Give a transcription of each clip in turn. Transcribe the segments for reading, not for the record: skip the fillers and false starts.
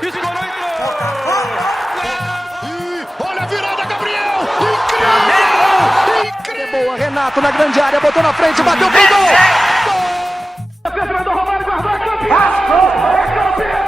Escorou, entrou! Olha a virada, Gabriel! Incrível! Incrível! Boa, Renato na grande área, botou na frente, bateu pro gol! Gol! Romário Barba, campeão! É campeão!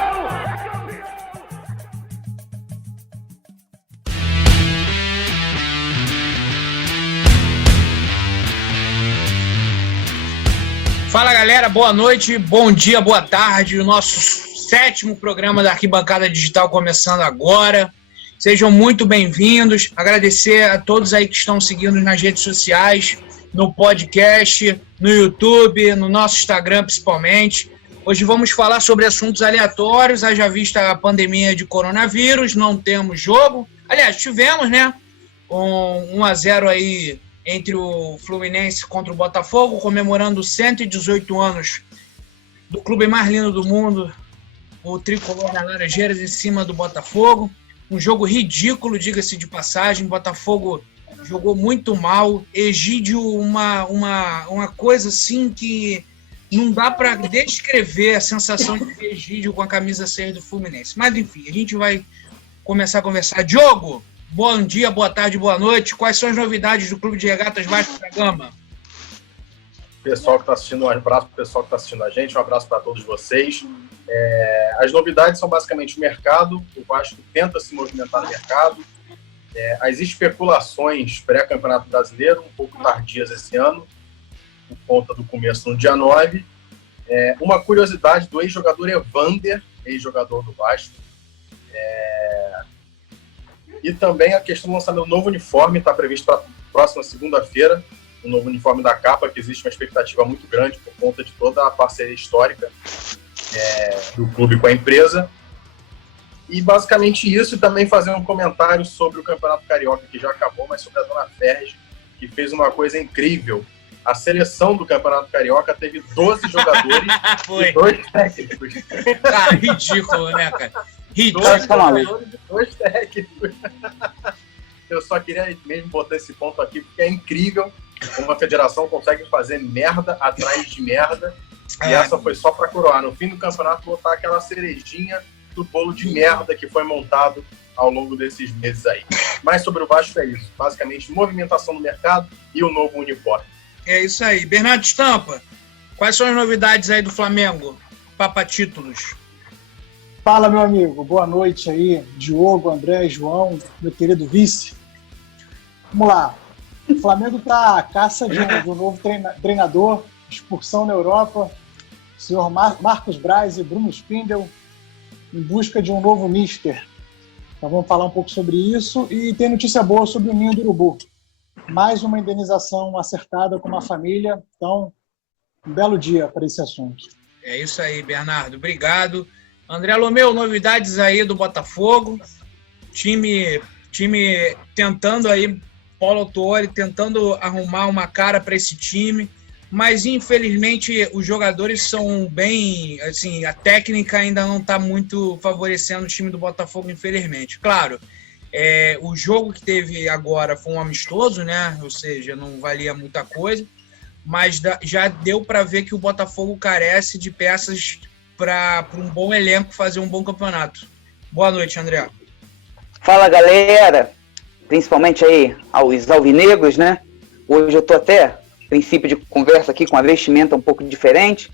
Fala galera, boa noite, bom dia, boa tarde. O nosso 7º programa da Arquibancada Digital começando agora. Sejam muito bem-vindos. Agradecer a todos aí que estão seguindo nas redes sociais, no podcast, no YouTube, no nosso Instagram principalmente. Hoje vamos falar sobre assuntos aleatórios, haja vista a pandemia de coronavírus, não temos jogo. Aliás, tivemos, né? 1-0 aí entre o Fluminense contra o Botafogo, comemorando 118 anos do clube mais lindo do mundo, o tricolor das Laranjeiras em cima do Botafogo. Um jogo ridículo, diga-se de passagem. Botafogo jogou muito mal. Egídio, uma coisa assim que não dá para descrever a sensação de ver Egídio com a camisa 6 do Fluminense. Mas enfim, a gente vai começar a conversar. Diogo, bom dia, boa tarde, boa noite. Quais são as novidades do Clube de Regatas Vasco da Gama? Pessoal que está assistindo, um abraço para o pessoal que está assistindo a gente, um abraço para todos vocês. As novidades são basicamente o mercado, o Vasco tenta se movimentar no mercado, as especulações pré-campeonato brasileiro, um pouco tardias esse ano, por conta do começo no dia 9. Uma curiosidade do ex-jogador Evander, ex-jogador do Vasco, e também a questão do lançamento do novo uniforme, está previsto para a próxima segunda-feira, o novo uniforme da Capa, que existe uma expectativa muito grande por conta de toda a parceria histórica do clube com a empresa. E basicamente isso, e também fazer um comentário sobre o Campeonato Carioca, que já acabou, mas sobre a Dona Ferge, que fez uma coisa incrível. A seleção do Campeonato Carioca teve 12 jogadores e 2 técnicos. Ah, ridículo, né, cara? Ridículo. 12 jogadores e 2 técnicos. Eu só queria mesmo botar esse ponto aqui, porque é incrível como a federação consegue fazer merda atrás de merda. E essa foi só para coroar. No fim do campeonato, botar aquela cerejinha do bolo de merda que foi montado ao longo desses meses aí. Mas sobre o Vasco é isso. Basicamente, movimentação no mercado e o novo uniforme. É isso aí. Bernardo Stampa, quais são as novidades aí do Flamengo? Papa títulos. Fala, meu amigo. Boa noite aí. Diogo, André, João, meu querido vice. Vamos lá. O Flamengo está à caça de um novo treinador, expulsão na Europa, o senhor Marcos Braz e Bruno Spindel em busca de um novo mister. Então vamos falar um pouco sobre isso e tem notícia boa sobre o Ninho do Urubu. Mais uma indenização acertada com uma família, então um belo dia para esse assunto. É isso aí, Bernardo. Obrigado. André Lomeu, novidades aí do Botafogo. Time tentando aí, Paulo Autuori tentando arrumar uma cara para esse time, mas infelizmente os jogadores são bem, assim, a técnica ainda não está muito favorecendo o time do Botafogo, infelizmente. Claro, o jogo que teve agora foi um amistoso, né? Ou seja, não valia muita coisa, mas já deu para ver que o Botafogo carece de peças para um bom elenco fazer um bom campeonato. Boa noite, André. Fala, galera, principalmente aí aos alvinegros, né? Hoje eu tô até, princípio de conversa aqui, com uma vestimenta um pouco diferente.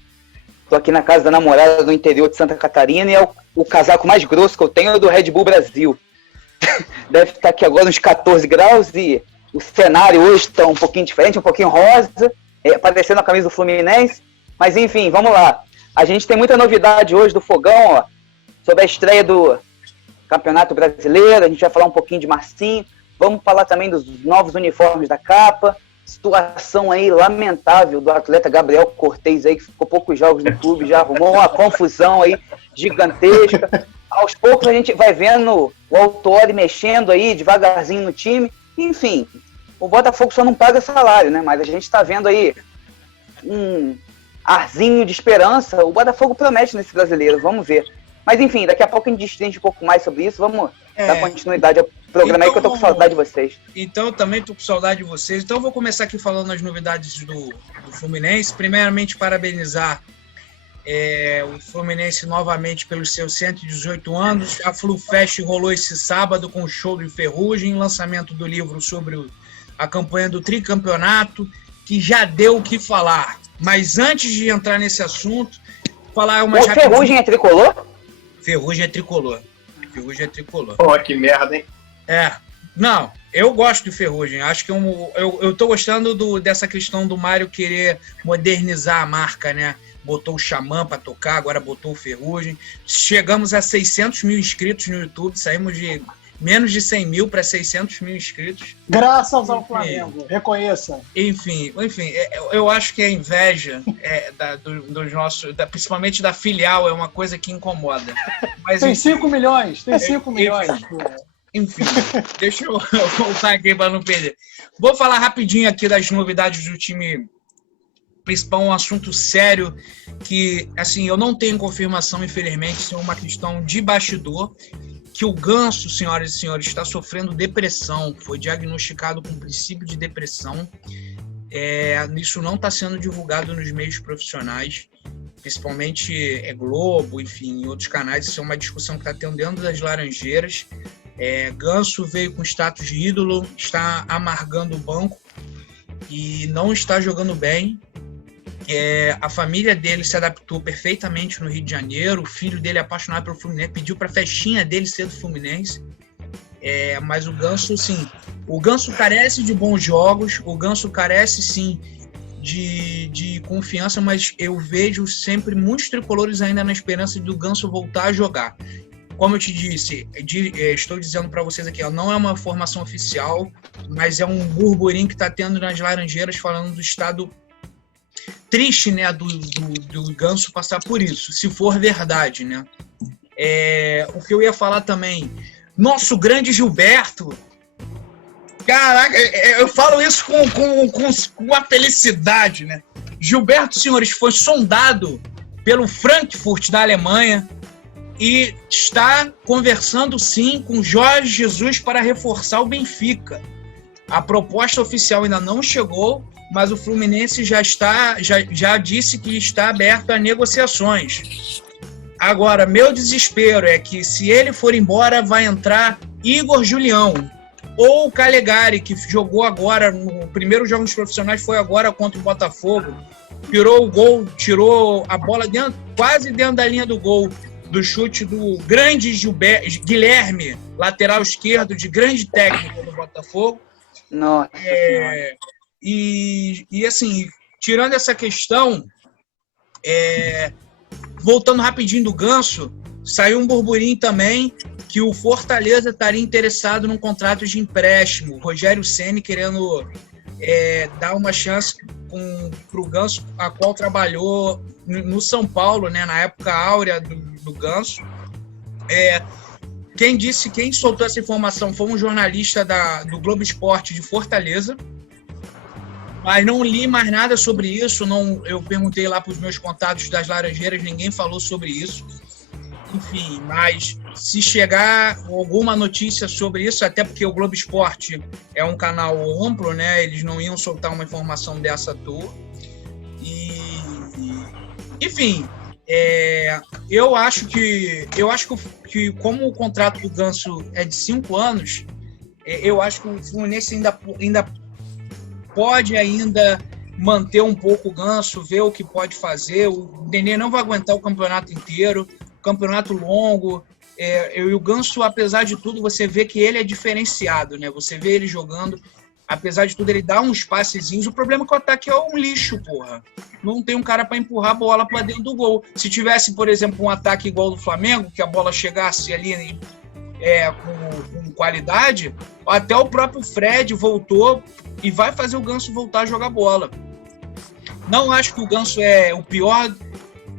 Tô aqui na casa da namorada do interior de Santa Catarina e é o casaco mais grosso que eu tenho é o do Red Bull Brasil. Deve estar aqui agora uns 14 graus e o cenário hoje está um pouquinho diferente, um pouquinho rosa, parecendo a camisa do Fluminense. Mas enfim, vamos lá. A gente tem muita novidade hoje do Fogão, ó, sobre a estreia do Campeonato Brasileiro. A gente vai falar um pouquinho de Marcinho. Vamos falar também dos novos uniformes da Capa. Situação aí lamentável do atleta Gabriel Cortez aí, que ficou poucos jogos no clube, já arrumou uma confusão aí gigantesca. Aos poucos a gente vai vendo o Autuori mexendo aí devagarzinho no time. Enfim, o Botafogo só não paga salário, né? Mas a gente está vendo aí um arzinho de esperança. O Botafogo promete nesse brasileiro, vamos ver. Mas enfim, daqui a pouco a gente destende um pouco mais sobre isso. Vamos dar continuidade ao programa aí, que eu tô com saudade de vocês. Então, eu também tô com saudade de vocês. Então, eu vou começar aqui falando as novidades do Fluminense. Primeiramente, parabenizar O Fluminense novamente pelos seus 118 anos. A FluFest rolou esse sábado com o show do Ferrugem, lançamento do livro sobre a campanha do tricampeonato, que já deu o que falar. Mas antes de entrar nesse assunto, falar uma... O Ferrugem é tricolor? Ferrugem é tricolor. Ferrugem é tricolor. Pô, que merda, hein? Não, eu gosto do Ferrugem. Acho que eu tô gostando dessa questão do Mário querer modernizar a marca, né? Botou o Xamã pra tocar, agora botou o Ferrugem. Chegamos a 600 mil inscritos no YouTube, saímos de menos de 100 mil para 600 mil inscritos. Graças ao Flamengo, reconheça. Enfim, eu acho que a inveja dos nossos, principalmente da filial, é uma coisa que incomoda. Mas, tem 5 milhões, tem 5 milhões. Enfim, deixa eu voltar aqui para não perder. Vou falar rapidinho aqui das novidades do time principal, um assunto sério que, assim, eu não tenho confirmação, infelizmente, isso é uma questão de bastidor, que o Ganso, senhoras e senhores, está sofrendo depressão, foi diagnosticado com princípio de depressão. Isso não está sendo divulgado nos meios profissionais, principalmente Globo, enfim, em outros canais. Isso é uma discussão que está tendo dentro das Laranjeiras. Ganso veio com status de ídolo, está amargando o banco e não está jogando bem. A família dele se adaptou perfeitamente no Rio de Janeiro, o filho dele é apaixonado pelo Fluminense, pediu para a festinha dele ser do Fluminense. Mas o Ganso, sim, o Ganso carece de bons jogos, o Ganso carece, sim, de confiança, mas eu vejo sempre muitos tricolores ainda na esperança do Ganso voltar a jogar. Como eu te disse, estou dizendo para vocês aqui, não é uma formação oficial, mas é um burburinho que está tendo nas Laranjeiras falando do estado triste, né, do Ganso passar por isso, se for verdade, né? O que eu ia falar também, nosso grande Gilberto, caraca, eu falo isso com uma felicidade, né? Gilberto, senhores, foi sondado pelo Frankfurt da Alemanha e está conversando, sim, com Jorge Jesus para reforçar o Benfica. A proposta oficial ainda não chegou, mas o Fluminense já disse que está aberto a negociações. Agora, meu desespero é que, se ele for embora, vai entrar Igor Julião ou o Calegari, que jogou agora, no primeiro jogo dos profissionais foi agora contra o Botafogo, tirou o gol, tirou a bola quase dentro da linha do gol, do chute do grande Guilherme, lateral esquerdo, de grande técnica do Botafogo. Nossa Senhora. E assim, tirando essa questão, voltando rapidinho do Ganso, saiu um burburinho também que o Fortaleza estaria interessado num contrato de empréstimo. O Rogério Ceni querendo dar uma chance para o Ganso, a qual trabalhou no São Paulo, né, na época áurea do Ganso. Quem soltou essa informação foi um jornalista do Globo Esporte de Fortaleza, mas não li mais nada sobre isso. Eu perguntei lá para os meus contatos das Laranjeiras, ninguém falou sobre isso. Enfim, mas se chegar alguma notícia sobre isso, até porque o Globo Esporte é um canal amplo, né? Eles não iam soltar uma informação dessa à toa. Enfim, eu acho que como o contrato do Ganso é de 5 anos, eu acho que o Fluminense ainda pode manter um pouco o Ganso, ver o que pode fazer. O Nenê não vai aguentar o campeonato inteiro, campeonato longo. E o Ganso, apesar de tudo, você vê que ele é diferenciado, né? Você vê ele jogando, apesar de tudo, ele dá uns passezinhos. O problema é que o ataque é um lixo, porra. Não tem um cara para empurrar a bola para dentro do gol. Se tivesse, por exemplo, um ataque igual do Flamengo, que a bola chegasse ali com qualidade, até o próprio Fred voltou e vai fazer o Ganso voltar a jogar bola. Não acho que o Ganso é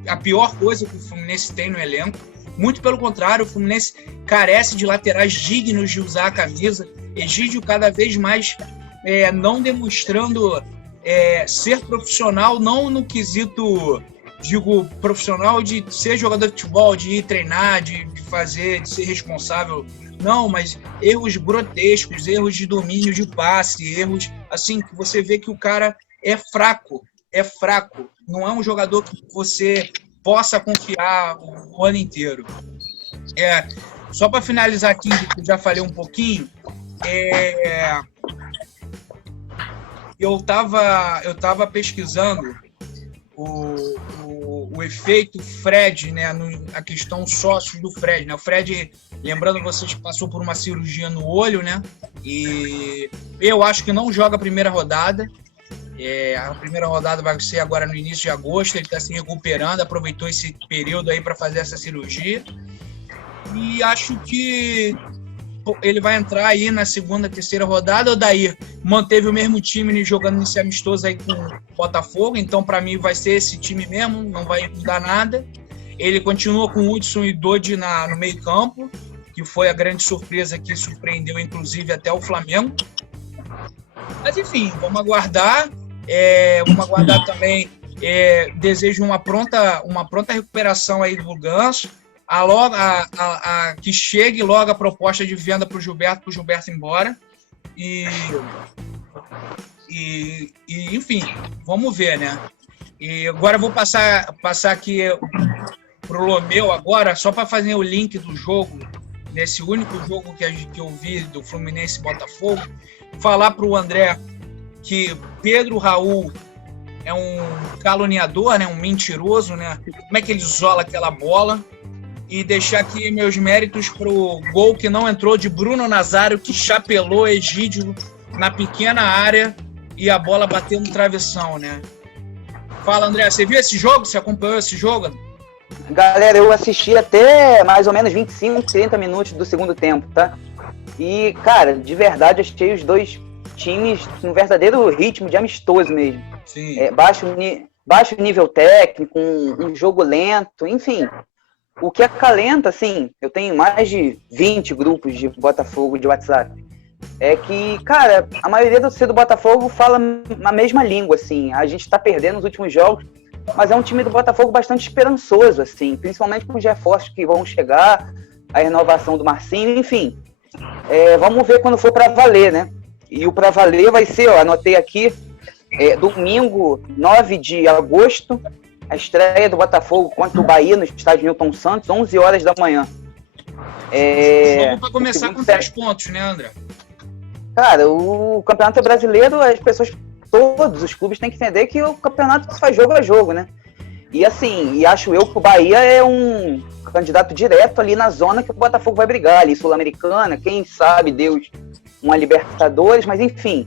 a pior coisa que o Fluminense tem no elenco. Muito pelo contrário, o Fluminense carece de laterais dignos de usar a camisa. Egídio cada vez mais não demonstrando ser profissional, não no quesito, digo, profissional de ser jogador de futebol, de ir treinar, de fazer, de ser responsável. Não, mas erros grotescos, erros de domínio de passe, erros assim que você vê que o cara é fraco. Não é um jogador que você possa confiar o ano inteiro. Só para finalizar aqui, que eu já falei um pouquinho, eu tava pesquisando o efeito Fred, né, a questão sócios do Fred, né? O Fred, lembrando vocês, passou por uma cirurgia no olho, né? E eu acho que não joga a primeira rodada. A primeira rodada vai ser agora no início de agosto. Ele está se recuperando, aproveitou esse período aí para fazer essa cirurgia. E acho que ele vai entrar aí na segunda, terceira rodada. O Dair manteve o mesmo time jogando nesse amistoso aí com o Botafogo, então para mim vai ser esse time mesmo, não vai mudar nada. Ele continua com o Hudson e Dodi no meio campo, que foi a grande surpresa que surpreendeu inclusive até o Flamengo. Mas enfim, vamos aguardar. Vamos aguardar também. Desejo uma pronta recuperação aí do Ganso. Que chegue logo a proposta de venda para o Gilberto ir embora. E enfim, vamos ver, né? E agora eu vou passar aqui pro Lomeu agora, só para fazer o link do jogo, nesse único jogo que eu vi do Fluminense e Botafogo, falar para o André que Pedro Raul é um caluniador, né? Um mentiroso, né? Como é que ele isola aquela bola? E deixar aqui meus méritos pro gol que não entrou de Bruno Nazário, que chapelou Egídio na pequena área e a bola bateu no travessão, né? Fala, André, você viu esse jogo? Você acompanhou esse jogo? Galera, eu assisti até mais ou menos 25, 30 minutos do segundo tempo, tá? E, cara, de verdade, achei os dois times num verdadeiro ritmo de amistoso mesmo. Sim. Baixo nível técnico, um jogo lento, enfim. O que acalenta, assim, eu tenho mais de 20 grupos de Botafogo de WhatsApp, é que, cara, a maioria do torcedor do Botafogo fala na mesma língua, assim. A gente tá perdendo nos últimos jogos, mas é um time do Botafogo bastante esperançoso, assim, principalmente com os reforços que vão chegar, a renovação do Marcinho, enfim. Vamos ver quando for pra valer, né? E o pra valer vai ser, anotei aqui, domingo, 9 de agosto, a estreia do Botafogo contra o Bahia no estádio Newton Santos, 11 horas da manhã. Jogo para começar com 3 pontos, né, André? Cara, o Campeonato Brasileiro, todos os clubes têm que entender que o campeonato se faz jogo a jogo, né? E assim, acho eu que o Bahia é um candidato direto ali na zona que o Botafogo vai brigar, ali, Sul-Americana, quem sabe, Deus, uma Libertadores, mas enfim.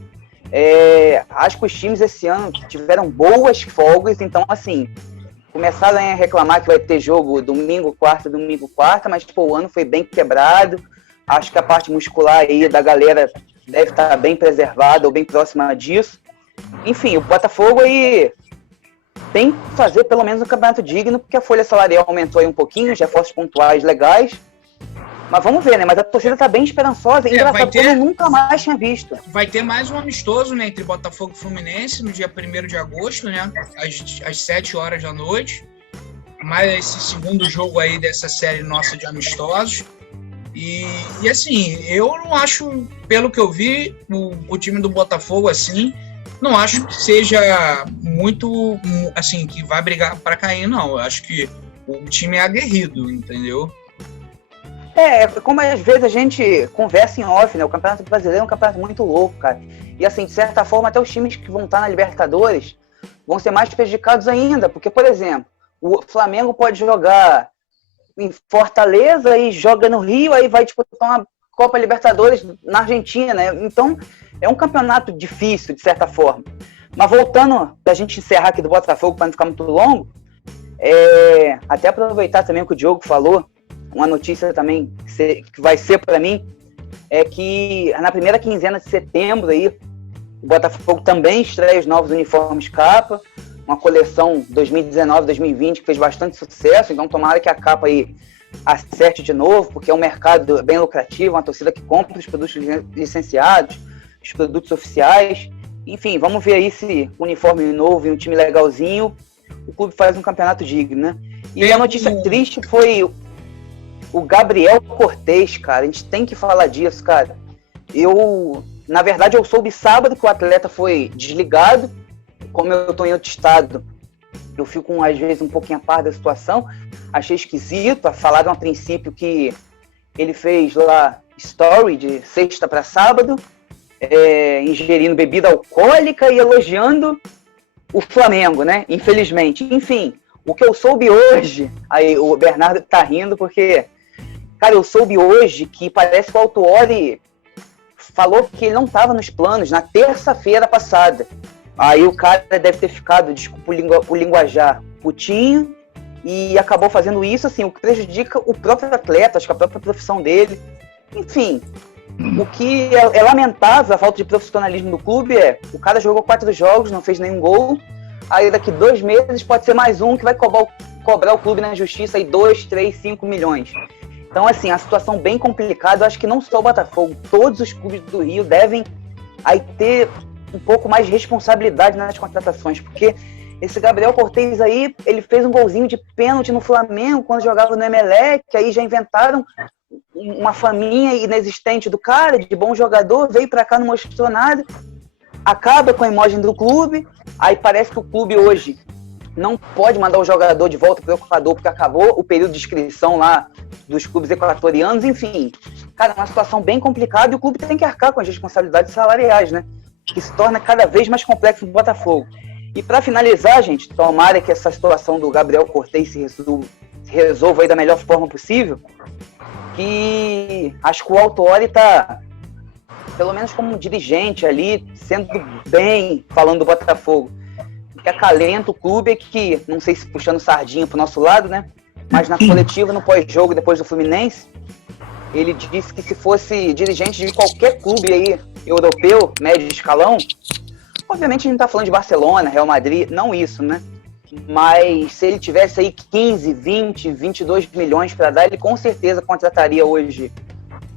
Acho que os times esse ano tiveram boas folgas, então assim, começaram a reclamar que vai ter jogo domingo, quarta, mas o ano foi bem quebrado. Acho que a parte muscular aí da galera deve estar bem preservada ou bem próxima disso. Enfim, o Botafogo aí tem que fazer pelo menos um campeonato digno, porque a folha salarial aumentou aí um pouquinho, os reforços pontuais legais. Mas vamos ver, né? Mas a torcida tá bem esperançosa. Engraçado, como eu nunca mais tinha visto. Vai ter mais um amistoso, né? Entre Botafogo e Fluminense, no dia 1º de agosto, né? Às 7 horas da noite. Mais esse segundo jogo aí dessa série nossa de amistosos. E assim, eu não acho, pelo que eu vi, o time do Botafogo, assim, não acho que seja muito, assim, que vai brigar para cair, não. Eu acho que o time é aguerrido, entendeu? Como às vezes a gente conversa em off, né? O Campeonato Brasileiro é um campeonato muito louco, cara. E assim, de certa forma, até os times que vão estar na Libertadores vão ser mais prejudicados ainda. Porque, por exemplo, o Flamengo pode jogar em Fortaleza e joga no Rio, aí vai disputar uma Copa Libertadores na Argentina, né? Então, é um campeonato difícil, de certa forma. Mas voltando, da gente encerrar aqui do Botafogo, para não ficar muito longo, até aproveitar também o que o Diogo falou, uma notícia também que vai ser para mim, é que na primeira quinzena de setembro aí, o Botafogo também estreia os novos uniformes capa, uma coleção 2019-2020 que fez bastante sucesso, então tomara que a capa aí acerte de novo, porque é um mercado bem lucrativo, uma torcida que compra os produtos licenciados, os produtos oficiais, enfim, vamos ver aí se o uniforme novo e um time legalzinho, o clube faz um campeonato digno, né? E a notícia triste foi o Gabriel Cortez, cara, a gente tem que falar disso, cara. Na verdade, eu soube sábado que o atleta foi desligado, como eu tô em outro estado, eu fico às vezes um pouquinho a par da situação, achei esquisito, falaram a princípio que ele fez lá story de sexta para sábado, ingerindo bebida alcoólica e elogiando o Flamengo, né? Infelizmente. Enfim, o que eu soube hoje, aí o Bernardo tá rindo porque, cara, eu soube hoje que parece que o Autuori falou que ele não estava nos planos na terça-feira passada. Aí o cara deve ter ficado, desculpa o linguajar, putinho, e acabou fazendo isso, assim, o que prejudica o próprio atleta, acho que a própria profissão dele. Enfim, o que é lamentável, a falta de profissionalismo do clube o cara jogou 4 jogos, não fez nenhum gol, aí daqui 2 meses pode ser mais um que vai cobrar o clube na justiça aí 2, 3, 5 milhões. Então, assim, a situação bem complicada, eu acho que não só o Botafogo, todos os clubes do Rio devem aí ter um pouco mais de responsabilidade nas contratações, porque esse Gabriel Cortez aí, ele fez um golzinho de pênalti no Flamengo quando jogava no Emelec, aí já inventaram uma faminha inexistente do cara, de bom jogador, veio pra cá, não mostrou nada, acaba com a imagem do clube, aí parece que o clube hoje não pode mandar o jogador de volta para o Equador, porque acabou o período de inscrição lá dos clubes equatorianos, enfim. Cara, é uma situação bem complicada e o clube tem que arcar com as responsabilidades salariais, né? Que se torna cada vez mais complexo no Botafogo. E para finalizar, gente, tomara que essa situação do Gabriel Cortez se resolva aí da melhor forma possível, que acho que o Autuori tá, pelo menos como dirigente ali, sendo bem, falando do Botafogo, que acalenta o clube é que, não sei se puxando sardinha pro nosso lado, né? Mas na coletiva, no pós-jogo, depois do Fluminense, ele disse que se fosse dirigente de qualquer clube aí, europeu, médio escalão, obviamente a gente tá falando de Barcelona, Real Madrid, não isso, né? Mas se ele tivesse aí 15, 20, 22 milhões para dar, ele com certeza contrataria hoje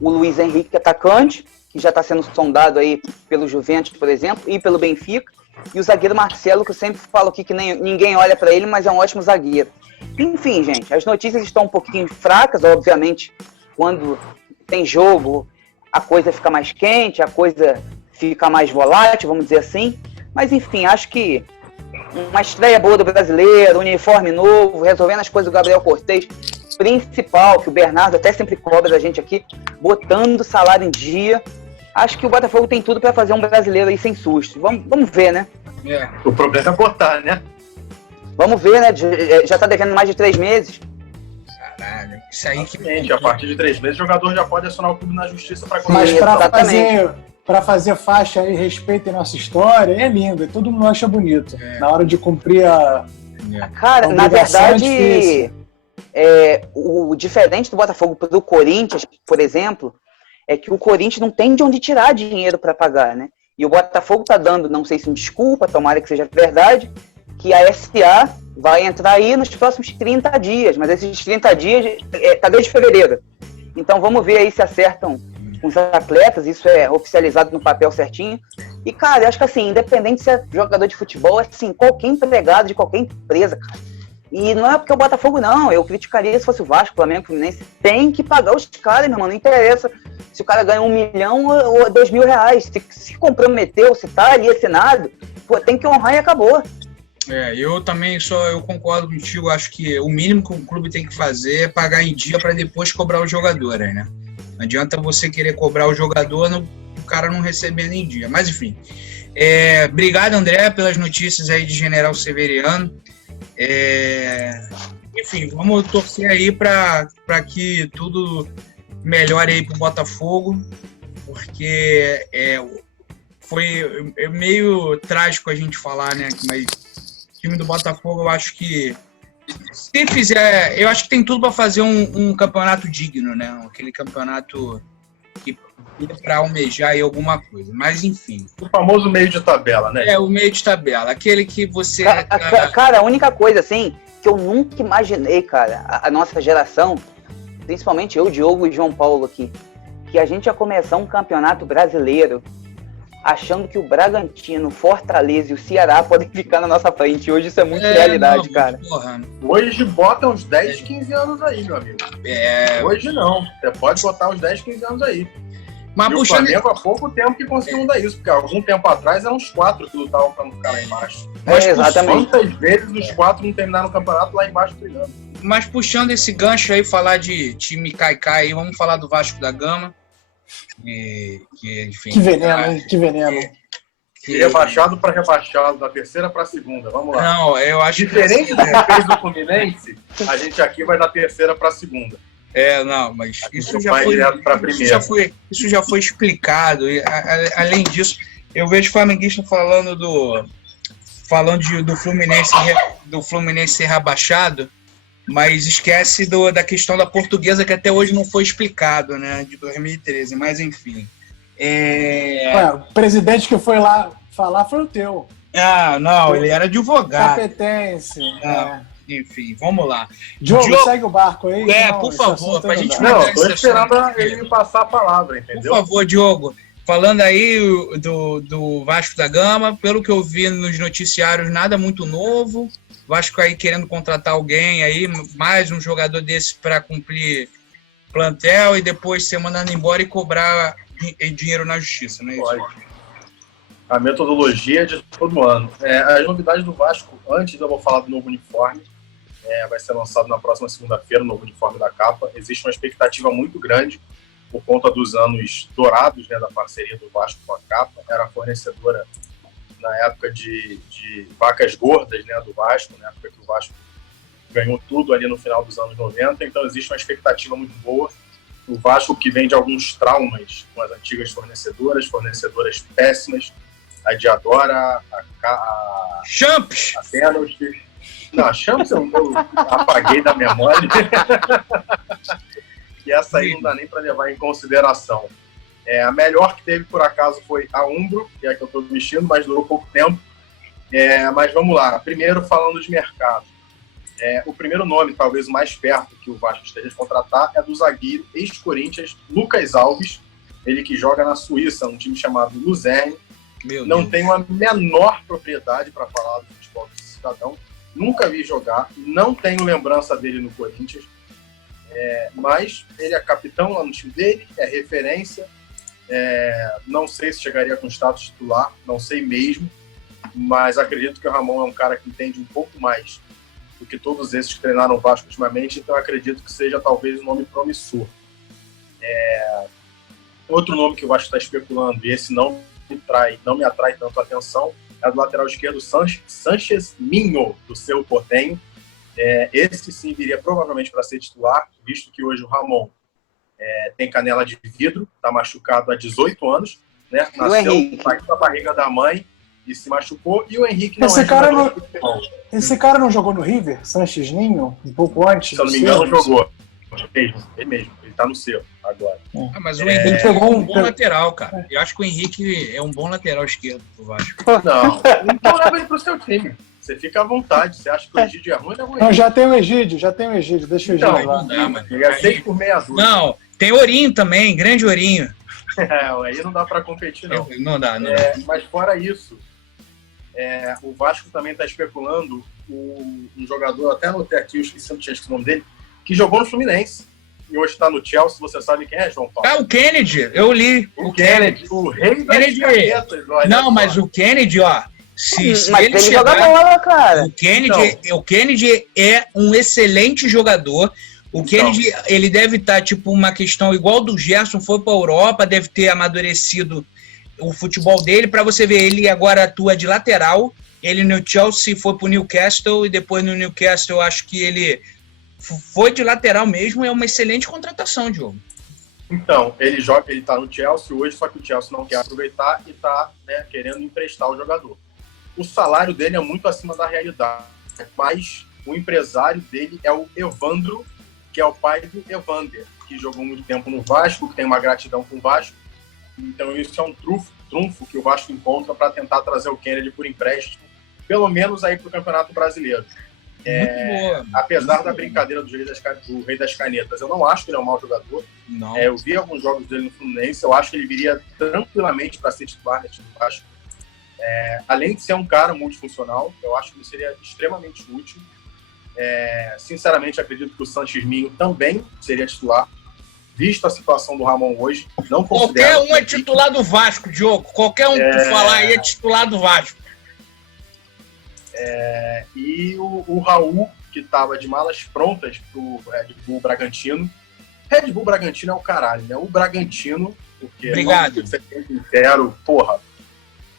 o Luiz Henrique, atacante, que já está sendo sondado aí pelo Juventus, por exemplo, e pelo Benfica, e o zagueiro Marcelo, que eu sempre falo aqui que ninguém olha para ele, mas é um ótimo zagueiro. Enfim, gente, as notícias estão um pouquinho fracas, obviamente, quando tem jogo, a coisa fica mais quente, a coisa fica mais volátil, vamos dizer assim, mas enfim, acho que uma estreia boa do brasileiro, uniforme novo, resolvendo as coisas do Gabriel Cortez, principal, que o Bernardo até sempre cobra da gente aqui, botando o salário em dia. Acho que o Botafogo tem tudo para fazer um brasileiro aí sem susto. Vamos ver, né? O problema é botar, né? Vamos ver, né? Já tá devendo mais de 3 meses. Caralho, isso aí que... Exatamente, a partir de 3 meses o jogador já pode acionar o clube na justiça para Mas Exatamente. para fazer faixa aí, respeitem nossa história, é lindo, e todo mundo acha bonito. Na hora de cumprir Cara, na obrigação é verdade, difícil. o diferente do Botafogo pro Corinthians, por exemplo, é que o Corinthians não tem de onde tirar dinheiro para pagar, né? E o Botafogo tá dando, não sei se desculpa, tomara que seja verdade, que a SA vai entrar aí nos próximos 30 dias, mas esses 30 dias tá desde fevereiro. Então vamos ver aí se acertam com os atletas, isso é oficializado no papel certinho. E, cara, eu acho que assim, independente se é jogador de futebol, assim, qualquer empregado de qualquer empresa, cara. E não é porque o Botafogo, não. Eu criticaria se fosse o Vasco, Flamengo, Fluminense. Tem que pagar os caras, meu irmão. Não interessa se o cara ganha 1 milhão ou 2 mil reais. Se comprometeu, se tá ali assinado, pô, tem que honrar e acabou. Eu também eu concordo contigo. Acho que o mínimo que o clube tem que fazer é pagar em dia para depois cobrar os jogadores, né? Não adianta você querer cobrar o jogador, o cara não recebendo em dia. Mas, enfim. Obrigado, André, pelas notícias aí de General Severiano. Enfim, vamos torcer aí para que tudo melhore aí pro Botafogo, porque foi meio trágico a gente falar, né? Mas o time do Botafogo, eu acho que se fizer, eu acho que tem tudo para fazer um campeonato digno, né? Aquele campeonato que para almejar aí alguma coisa, mas enfim. O famoso meio de tabela, né? O meio de tabela, aquele que você... Cara, a única coisa, assim, que eu nunca imaginei, cara, a nossa geração, principalmente eu, Diogo e João Paulo aqui, que a gente ia começar um campeonato brasileiro achando que o Bragantino, Fortaleza e o Ceará podem ficar na nossa frente. Hoje isso é muito realidade, cara. Porra. Hoje bota uns 10, 15 anos aí, meu amigo. Hoje não. Você pode botar uns 10, 15 anos aí. Mas E o puxando. Flamengo há pouco tempo que conseguiu mudar isso, porque há algum tempo atrás eram uns 4 que lutavam pra não ficar lá embaixo. Exatamente. Quantas vezes os 4 não terminaram o campeonato lá embaixo brigando? Mas puxando esse gancho aí, falar de time caicai aí, vamos falar do Vasco da Gama. Enfim, Que veneno, hein? Que veneno. De rebaixado para rebaixado, da terceira para a segunda. Vamos lá. Não, eu acho Diferente que. do que fez do Fluminense, a gente aqui vai da terceira para a segunda. Não, mas isso gente já vai foi. direto pra primeira. Isso já foi explicado. E, além disso, eu vejo flamenguista falando do Fluminense ser rebaixado, mas esquece da questão da Portuguesa, que até hoje não foi explicado, né? De 2013, mas enfim. O presidente que foi lá falar foi o teu. Não, ele era advogado. Capetense. Enfim, vamos lá. Diogo, segue o barco aí. Por favor, pra gente Não, matar estou esse esperando assunto. ele me passar a palavra, Por entendeu? favor, Diogo, falando aí do Vasco da Gama, pelo que eu vi nos noticiários, nada muito novo. Vasco aí querendo contratar alguém aí, mais um jogador desse para cumprir plantel e depois ser mandado embora e cobrar dinheiro na justiça, não é isso? Pode. A metodologia de todo ano. As novidades do Vasco, antes eu vou falar do novo uniforme, vai ser lançado na próxima segunda-feira, o novo uniforme da capa. Existe uma expectativa muito grande por conta dos anos dourados, né, da parceria do Vasco com a capa. Era a fornecedora na época de vacas gordas, né, do Vasco, na época que o Vasco ganhou tudo ali no final dos anos 90, então existe uma expectativa muito boa. O Vasco que vem de alguns traumas com as antigas fornecedoras péssimas, a Diadora, a Champs! a Penalty. Não, a Champs eu apaguei da memória. E essa aí não dá nem para levar em consideração. A melhor que teve, por acaso, foi a Umbro, que é a que eu estou vestindo, mas durou pouco tempo. Mas vamos lá. Primeiro, falando de mercado. O primeiro nome, talvez o mais perto que o Vasco esteja de contratar, é do zagueiro ex-Corinthians, Lucas Alves. Ele que joga na Suíça, um time chamado Luzerne. Não tenho a menor propriedade para falar do futebol desse cidadão. Nunca vi jogar, não tenho lembrança dele no Corinthians. Mas ele é capitão lá no time dele, é referência. Não sei se chegaria com status titular, não sei mesmo. Mas acredito que o Ramon é um cara que entende um pouco mais do que todos esses que treinaram o Vasco ultimamente, então acredito que seja talvez um nome promissor. Outro nome que o Vasco está especulando, e esse não me atrai tanto a atenção, é do lateral esquerdo Sánchez Minho, do Cerro Porteño. Esse sim viria provavelmente para ser titular, visto que hoje o Ramon tem canela de vidro, está machucado há 18 anos, né? Nasceu na barriga da mãe e se machucou, e o Henrique não Esse cara não jogou no River, Sánchez Ninho, um pouco antes? Se eu não me engano, jogou. Ele mesmo. Ele tá no seu agora. Mas o Henrique é um bom lateral, cara. Eu acho que o Henrique é um bom lateral esquerdo pro Vasco. Não, então leva ele pro seu time. Você fica à vontade. Você acha que o Egídio é ruim? Não, já tem o Egídio. Deixa o Egídio lá. Não dá, mano. Ele é 6 por meia dúzia. Não, tem Ourinho também, grande Ourinho. Aí não dá pra competir, não. Não dá. Mas fora isso, o Vasco também tá especulando um jogador, até anotei aqui, eu esqueci o nome dele, que jogou no Fluminense. E hoje está no Chelsea, você sabe quem é, João Paulo? O Kennedy, eu li. O Kennedy, o rei das canetas. Não, mas o Kennedy, ó, se ele joga bola, cara. O Kennedy é um excelente jogador. O Kennedy, ele deve estar, tipo, uma questão igual do Gerson, foi para a Europa, deve ter amadurecido o futebol dele. Para você ver, ele agora atua de lateral. Ele no Chelsea foi para o Newcastle e depois no Newcastle, eu acho que ele foi de lateral mesmo. É uma excelente contratação, Diogo. Então, ele tá no Chelsea hoje, só que o Chelsea não quer aproveitar e tá, querendo emprestar o jogador. O salário dele é muito acima da realidade, mas o empresário dele é o Evandro, que é o pai do Evander, que jogou muito tempo no Vasco, que tem uma gratidão com o Vasco. Então isso é um trunfo que o Vasco encontra para tentar trazer o Kennedy por empréstimo, pelo menos aí para o Campeonato Brasileiro. Apesar da brincadeira do Rei das Canetas, eu não acho que ele é um mau jogador. Eu vi alguns jogos dele no Fluminense, eu acho que ele viria tranquilamente para ser titular no time do Vasco. Além de ser um cara multifuncional, eu acho que ele seria extremamente útil. Sinceramente, acredito que o Sánchez Minho também seria titular. visto a situação do Ramon hoje, não Qualquer considero... um é titular do Vasco, Diogo. Qualquer um que tu falar aí é titular do Vasco. E o Raul, que estava de malas prontas pro Red Bull Bragantino. Red Bull Bragantino é o caralho, né? O Bragantino, porque... Obrigado. Sincero, porra,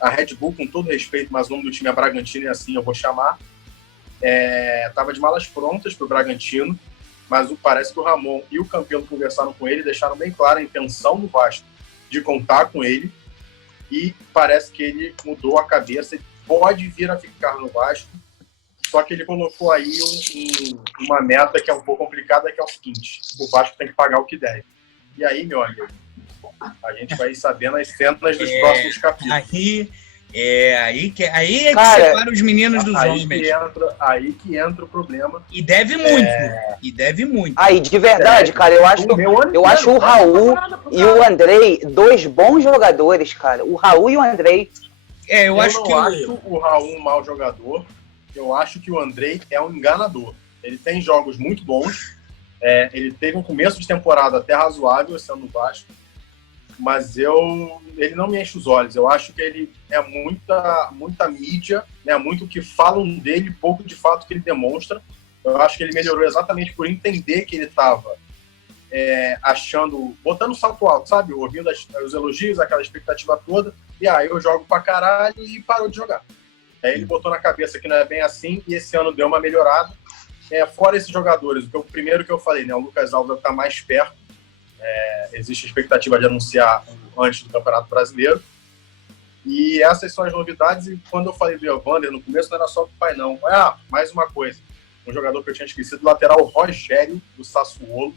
a Red Bull, com todo respeito, mas o nome do time é Bragantino e assim eu vou chamar, tava de malas prontas pro Bragantino, mas parece que o Ramon e o Campelo conversaram com ele, deixaram bem clara a intenção do Vasco de contar com ele, e parece que ele mudou a cabeça e pode vir a ficar no Vasco, só que ele colocou aí uma meta que é um pouco complicada, que é o seguinte: o Vasco tem que pagar o que deve. E aí, meu amigo, a gente vai sabendo as cenas dos próximos capítulos. Aí que Cara, separa os meninos dos homens. Aí que entra o problema. E deve muito. E deve muito. Aí, de verdade, cara, eu acho o Raul e o Andrei dois bons jogadores, cara. O Raul e o Andrei. Eu acho o Raul um mau jogador. Eu acho que o Andrei é um enganador. Ele tem jogos muito bons. Ele teve um começo de temporada até razoável esse ano no Vasco. Mas ele não me enche os olhos. Eu acho que ele é muita mídia, né? Muito o que falam dele, pouco de fato que ele demonstra. Eu acho que ele melhorou exatamente por entender que ele estava botando salto alto, sabe? Ouvindo os elogios, aquela expectativa toda, e aí eu jogo pra caralho e parou de jogar. Aí ele botou na cabeça que não é bem assim, e esse ano deu uma melhorada. Fora esses jogadores, o primeiro que eu falei, né? O Lucas Alves está mais perto. Existe a expectativa de anunciar antes do Campeonato Brasileiro. E essas são as novidades. E quando eu falei do Evander, no começo não era só o pai, não. Mais uma coisa. Um jogador que eu tinha esquecido, o lateral Rogério, do Sassuolo.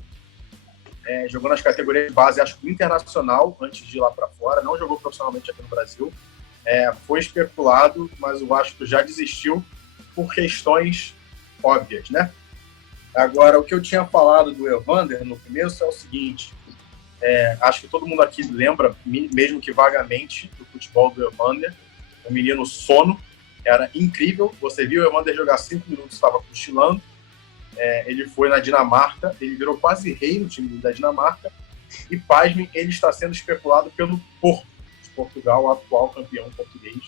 Jogou nas categorias de base, acho que internacional, antes de ir lá para fora. Não jogou profissionalmente aqui no Brasil. Foi especulado, mas o Vasco já desistiu por questões óbvias, né? Agora, o que eu tinha falado do Evander no começo é o seguinte: acho que todo mundo aqui lembra, mesmo que vagamente, do futebol do Evander. O menino sono, era incrível. Você viu o Evander jogar 5 minutos, estava cochilando. Ele foi na Dinamarca, ele virou quase rei no time da Dinamarca. E, pasmem, ele está sendo especulado pelo Porto de Portugal, o atual campeão português.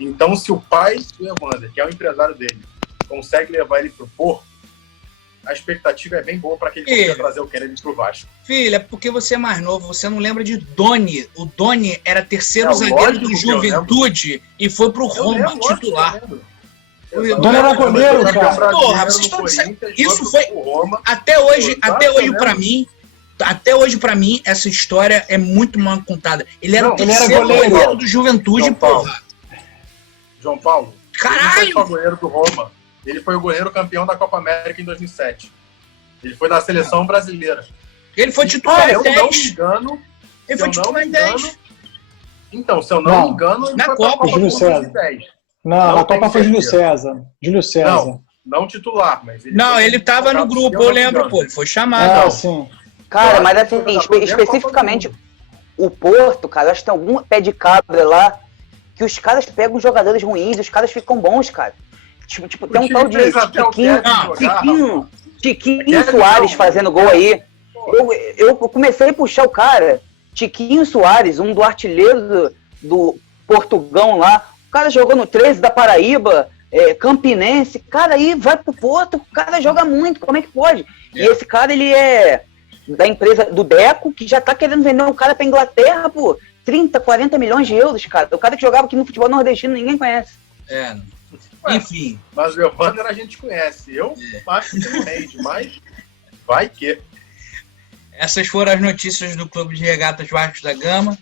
Então, se o pai do Evander, que é o empresário dele, consegue levar ele pro Porto, a expectativa é bem boa para que ele consiga trazer o Kennedy pro Vasco. Filho, é porque você é mais novo, você não lembra de Doni. O Doni era terceiro zagueiro do Juventude e foi pro Roma titular. O Doni era goleiro, cara. Porra, vocês estão dizendo. Isso foi. Até hoje pra mim, essa história é muito mal contada. Ele era o terceiro goleiro do Juventude, porra. João Paulo. Caralho! Ele foi o goleiro do Roma. Ele foi o goleiro campeão da Copa América em 2007. Ele foi da seleção brasileira. Ele foi titular em 10. Se eu não me engano... Ele foi titular em 10. Então, se eu não me engano, ele na foi Copa, pra Copa Júlio de 2010. Não, a Copa foi Júlio César. Não titular, mas... Ele tava no grupo, eu lembro, pô. Ele foi chamado. Sim. Cara, mas assim, especificamente o Porto, cara, acho que tem algum pé de cabra lá que os caras pegam jogadores ruins e os caras ficam bons, cara. Tipo, tem um tal de Tiquinho Soares fazendo gol aí. Eu comecei a puxar o cara, Tiquinho Soares, um do artilheiro do Portugão lá. O cara jogou no 13 da Paraíba, Campinense. Cara, aí vai pro Porto, o cara joga muito, como é que pode? E esse cara, ele é da empresa do Deco, que já tá querendo vender um cara pra Inglaterra, pô. 30, 40 milhões de euros, cara. O cara que jogava aqui no futebol nordestino, ninguém conhece. Enfim. Mas o Evander a gente conhece. Eu acho que não rende, mas vai que. Essas foram as notícias do Clube de Regatas Vasco da Gama.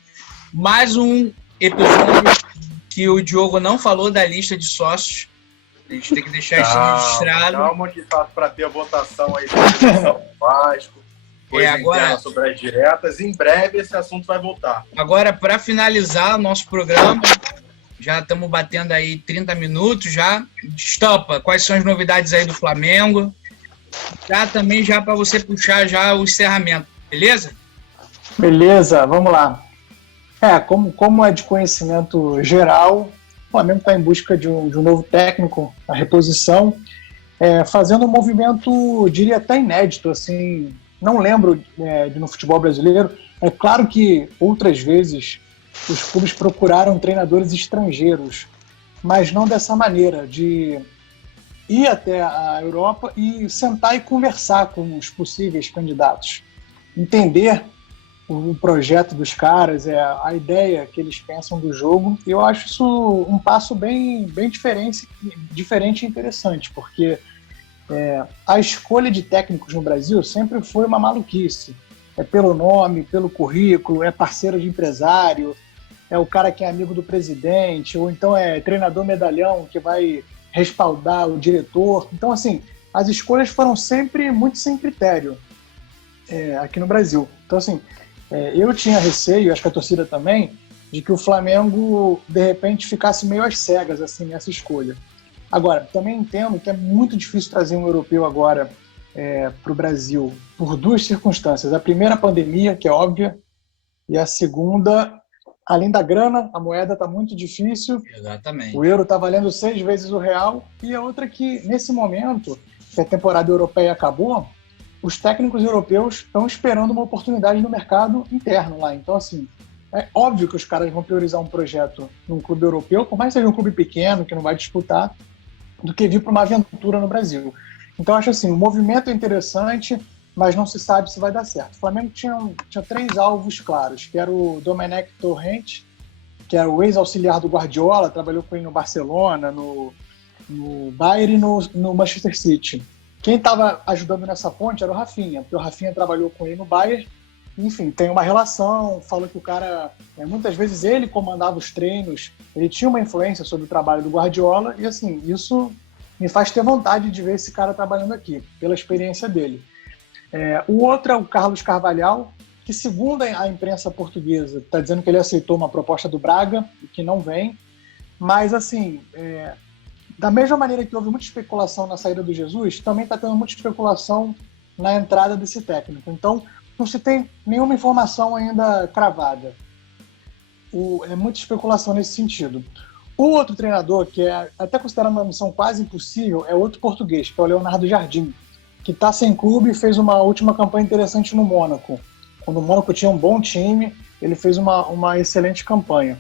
Mais um episódio que o Diogo não falou da lista de sócios. A gente tem que deixar isso registrado. Calma que tá para ter a votação aí da seleção do Vasco. Agora, sobre as diretas, em breve esse assunto vai voltar. Agora, para finalizar o nosso programa, já estamos batendo aí 30 minutos já. Estopa, quais são as novidades aí do Flamengo? Já para você puxar já o encerramento, beleza? Beleza, vamos lá. Como é de conhecimento geral, o Flamengo está em busca de um novo técnico, a reposição, fazendo um movimento, diria até inédito, assim, não lembro no futebol brasileiro. É claro que outras vezes os clubes procuraram treinadores estrangeiros, mas não dessa maneira, de ir até a Europa e sentar e conversar com os possíveis candidatos, entender o projeto dos caras, a ideia que eles pensam do jogo. E eu acho isso um passo bem diferente e interessante, porque a escolha de técnicos no Brasil sempre foi uma maluquice. É pelo nome, pelo currículo, é parceiro de empresário, é o cara que é amigo do presidente, ou então é treinador medalhão que vai respaldar o diretor. Então, assim, as escolhas foram sempre muito sem critério aqui no Brasil. Então, assim, eu tinha receio, acho que a torcida também, de que o Flamengo, de repente, ficasse meio às cegas, assim, nessa escolha. Agora, também entendo que é muito difícil trazer um europeu agora para o Brasil, por duas circunstâncias. A primeira, a pandemia, que é óbvia, e a segunda, além da grana, a moeda está muito difícil. Exatamente. O euro está valendo 6 vezes o real. E a outra que, nesse momento, que a temporada europeia acabou, os técnicos europeus estão esperando uma oportunidade no mercado interno lá. Então, assim, é óbvio que os caras vão priorizar um projeto num clube europeu, por mais que seja um clube pequeno, que não vai disputar, do que vir para uma aventura no Brasil. Então, acho assim, o movimento é interessante, mas não se sabe se vai dar certo. O Flamengo tinha 3 alvos claros, que era o Domenech Torrent, que era o ex-auxiliar do Guardiola, trabalhou com ele no Barcelona, no Bayern e no Manchester City. Quem estava ajudando nessa ponte era o Rafinha, porque o Rafinha trabalhou com ele no Bayern, enfim, tem uma relação, fala que o cara, muitas vezes ele comandava os treinos, ele tinha uma influência sobre o trabalho do Guardiola, e assim, isso me faz ter vontade de ver esse cara trabalhando aqui, pela experiência dele. O outro é o Carlos Carvalhal, que segundo a imprensa portuguesa, está dizendo que ele aceitou uma proposta do Braga, e que não vem, mas assim, da mesma maneira que houve muita especulação na saída do Jesus, também está tendo muita especulação na entrada desse técnico. Então, não se tem nenhuma informação ainda cravada. É muita especulação nesse sentido. O outro treinador, que é até considerado uma missão quase impossível, é outro português, que é o Leonardo Jardim, que está sem clube e fez uma última campanha interessante no Mônaco. Quando o Mônaco tinha um bom time, ele fez uma excelente campanha.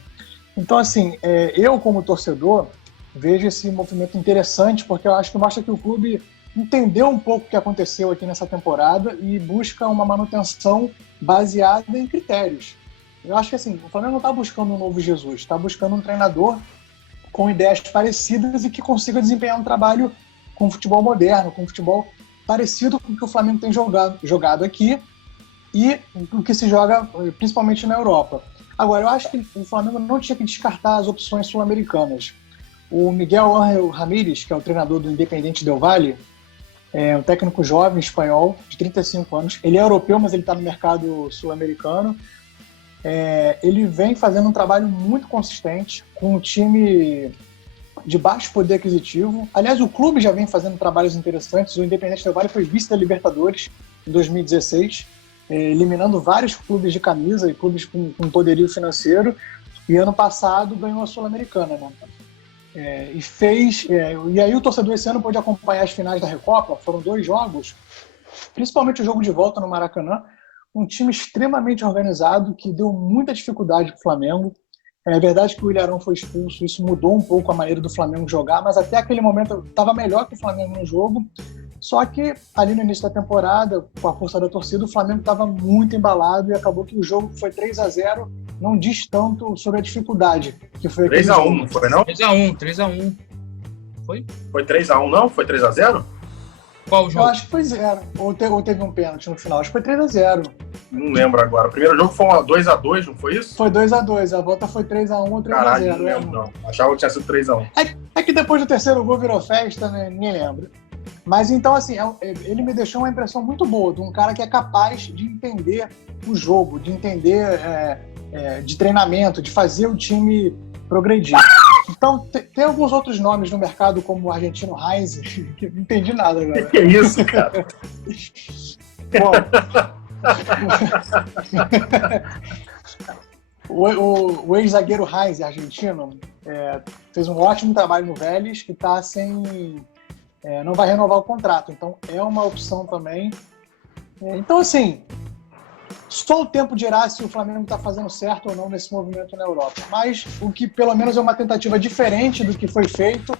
Então, assim, eu como torcedor vejo esse movimento interessante, porque eu acho que mostra que o clube entendeu um pouco o que aconteceu aqui nessa temporada e busca uma manutenção baseada em critérios. Eu acho que assim, o Flamengo não está buscando um novo Jesus, está buscando um treinador com ideias parecidas e que consiga desempenhar um trabalho com futebol moderno, com futebol parecido com o que o Flamengo tem jogado aqui e o que se joga principalmente na Europa. Agora, eu acho que o Flamengo não tinha que descartar as opções sul-americanas. O Miguel Ángel Ramírez, que é o treinador do Independiente Del Valle, é um técnico jovem, espanhol, de 35 anos. Ele é europeu, mas ele está no mercado sul-americano. Ele vem fazendo um trabalho muito consistente, com um time de baixo poder aquisitivo. Aliás, o clube já vem fazendo trabalhos interessantes. O Independiente Del Valle foi vice da Libertadores em 2016, eliminando vários clubes de camisa e clubes com poderio financeiro. E ano passado ganhou a Sul-Americana, né? E aí o torcedor esse ano pôde acompanhar as finais da Recopa. Foram 2 jogos, principalmente o jogo de volta no Maracanã, um time extremamente organizado que deu muita dificuldade para o Flamengo. É verdade que o Ilharão foi expulso, isso mudou um pouco a maneira do Flamengo jogar, mas até aquele momento estava melhor que o Flamengo no jogo. Só que ali no início da temporada, com a força da torcida, o Flamengo estava muito embalado e acabou que o jogo foi 3-0, não diz tanto sobre a dificuldade que foi 3-1, não foi não? 3-1. Foi? Foi 3-1 não? Foi 3-0? Qual o jogo? Eu acho que foi 0, ou teve um pênalti no final, acho que foi 3-0. Não lembro agora. O primeiro jogo foi 2-2, não foi isso? Foi 2-2, a volta foi 3-1 ou 3-0. Caralho, não lembro não. Achava que tinha sido 3-1. É que depois do terceiro gol virou festa, né? Ninguém lembra. Mas então, assim, ele me deixou uma impressão muito boa de um cara que é capaz de entender o jogo, de entender de treinamento, de fazer o time progredir. Então, tem alguns outros nomes no mercado, como o argentino Heinz, que não entendi nada agora. Que isso, cara? Bom, o ex-zagueiro Heinz, argentino, fez um ótimo trabalho no Vélez e está sem... não vai renovar o contrato. Então, é uma opção também. Então, assim, só o tempo dirá se o Flamengo está fazendo certo ou não nesse movimento na Europa. Mas o que pelo menos é uma tentativa diferente do que foi feito,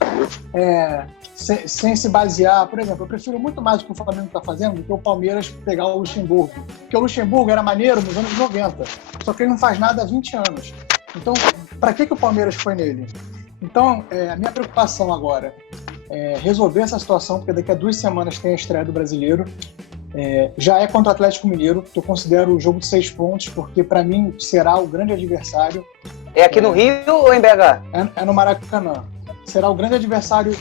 sem se basear. Por exemplo, eu prefiro muito mais o que o Flamengo está fazendo do que o Palmeiras pegar o Luxemburgo. Porque o Luxemburgo era maneiro nos anos 90, só que ele não faz nada há 20 anos. Então, para que o Palmeiras foi nele? Então, a minha preocupação agora é resolver essa situação, porque daqui a 2 semanas tem a estreia do Brasileiro. Já é contra o Atlético Mineiro, que eu considero o jogo de 6 pontos, porque para mim será o grande adversário. É aqui no Rio ou em BH? É no Maracanã. Será o grande adversário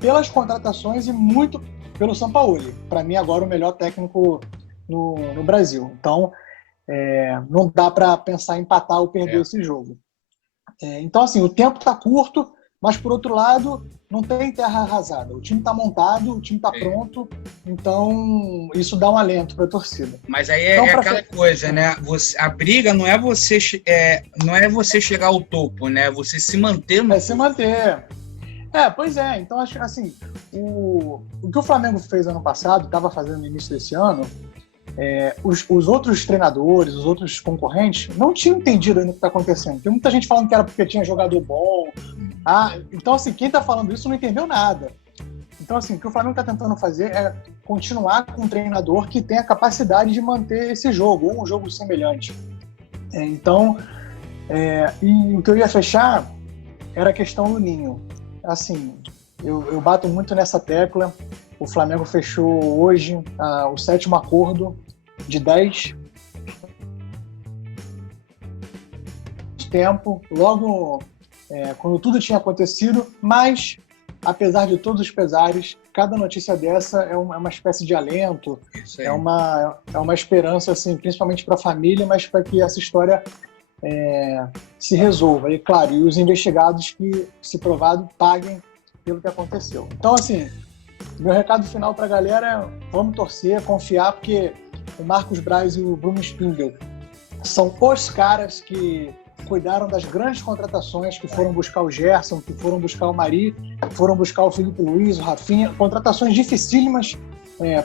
pelas contratações e muito pelo Sampaoli. Para mim, agora, o melhor técnico no Brasil. Então, não dá para pensar em empatar ou perder esse jogo. Então, assim, o tempo está curto, mas, por outro lado, não tem terra arrasada. O time está montado, o time está pronto, então isso dá um alento para a torcida. Mas aí então, aquela coisa, né? A briga não é você chegar ao topo, né? Você se manter no se manter. Pois é. Então, acho assim, o que o Flamengo fez ano passado, estava fazendo no início desse ano, os outros treinadores, os outros concorrentes, não tinham entendido ainda o que está acontecendo. Tem muita gente falando que era porque tinha jogador bom. Então, assim, quem está falando isso não entendeu nada. Então, assim, o que o Flamengo está tentando fazer é continuar com um treinador que tenha a capacidade de manter esse jogo, ou um jogo semelhante. Então, e o que eu ia fechar era a questão do Ninho. Assim, eu bato muito nessa tecla. O Flamengo fechou hoje o 7º acordo de 10 tempo, logo quando tudo tinha acontecido, mas, apesar de todos os pesares, cada notícia dessa é uma espécie de alento, é uma esperança, assim, principalmente para a família, mas para que essa história se resolva. E, claro, e os investigados que, se provado, paguem pelo que aconteceu. Então, assim, meu recado final para a galera é: vamos torcer, confiar, porque o Marcos Braz e o Bruno Spindel são os caras que cuidaram das grandes contratações, que foram buscar o Gerson, que foram buscar o Mari, que foram buscar o Felipe Luiz, o Rafinha, contratações dificílimas,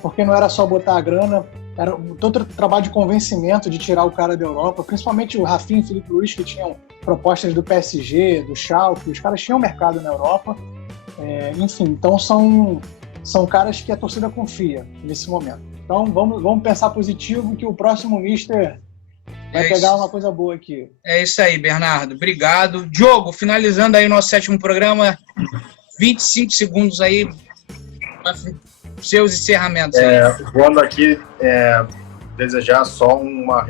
porque não era só botar a grana, era todo trabalho de convencimento de tirar o cara da Europa, principalmente o Rafinha e o Felipe Luiz, que tinham propostas do PSG, do Schalke, os caras tinham mercado na Europa, enfim, então são caras que a torcida confia nesse momento. Então vamos pensar positivo, que o próximo mister vai pegar uma coisa boa aqui. É isso aí, Bernardo. Obrigado. Diogo, finalizando aí nosso 7º programa, 25 segundos aí para seus encerramentos. Vou aqui desejar só uma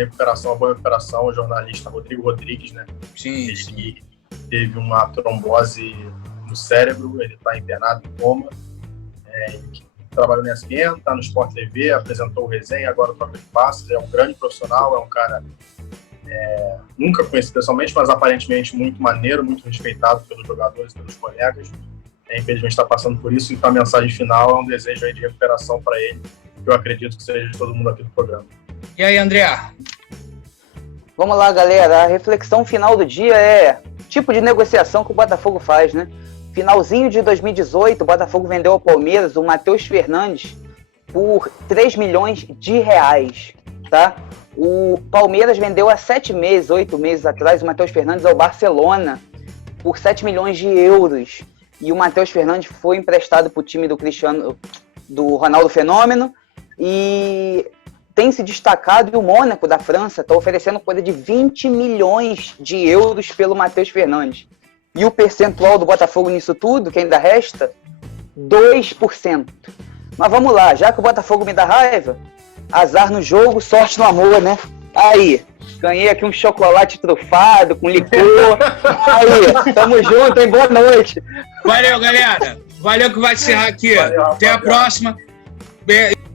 boa recuperação ao jornalista Rodrigo Rodrigues, né? Sim. Ele teve uma trombose no cérebro, ele está internado em coma. Trabalhou na ESPN, está no Sport TV, apresentou o Resenha, agora o Troca de Passes, é um grande profissional, é um cara nunca conheci pessoalmente, mas aparentemente muito maneiro, muito respeitado pelos jogadores, pelos colegas. Infelizmente está passando por isso, então a mensagem final é um desejo aí de recuperação para ele, que eu acredito que seja de todo mundo aqui do programa. E aí, André? Vamos lá, galera, a reflexão final do dia é tipo de negociação que o Botafogo faz, né? Finalzinho de 2018, o Botafogo vendeu ao Palmeiras o Matheus Fernandes por 3 milhões de reais, tá? O Palmeiras vendeu há 8 meses atrás o Matheus Fernandes ao Barcelona por 7 milhões de euros. E o Matheus Fernandes foi emprestado para o time do Ronaldo Fenômeno e tem se destacado, e o Mônaco da França está oferecendo coisa de 20 milhões de euros pelo Matheus Fernandes. E o percentual do Botafogo nisso tudo, que ainda resta, 2%. Mas vamos lá, já que o Botafogo me dá raiva, azar no jogo, sorte no amor, né? Aí, ganhei aqui um chocolate trufado com licor. Aí, tamo junto, hein? Boa noite. Valeu, galera. Valeu que vai encerrar aqui. Valeu, até a próxima.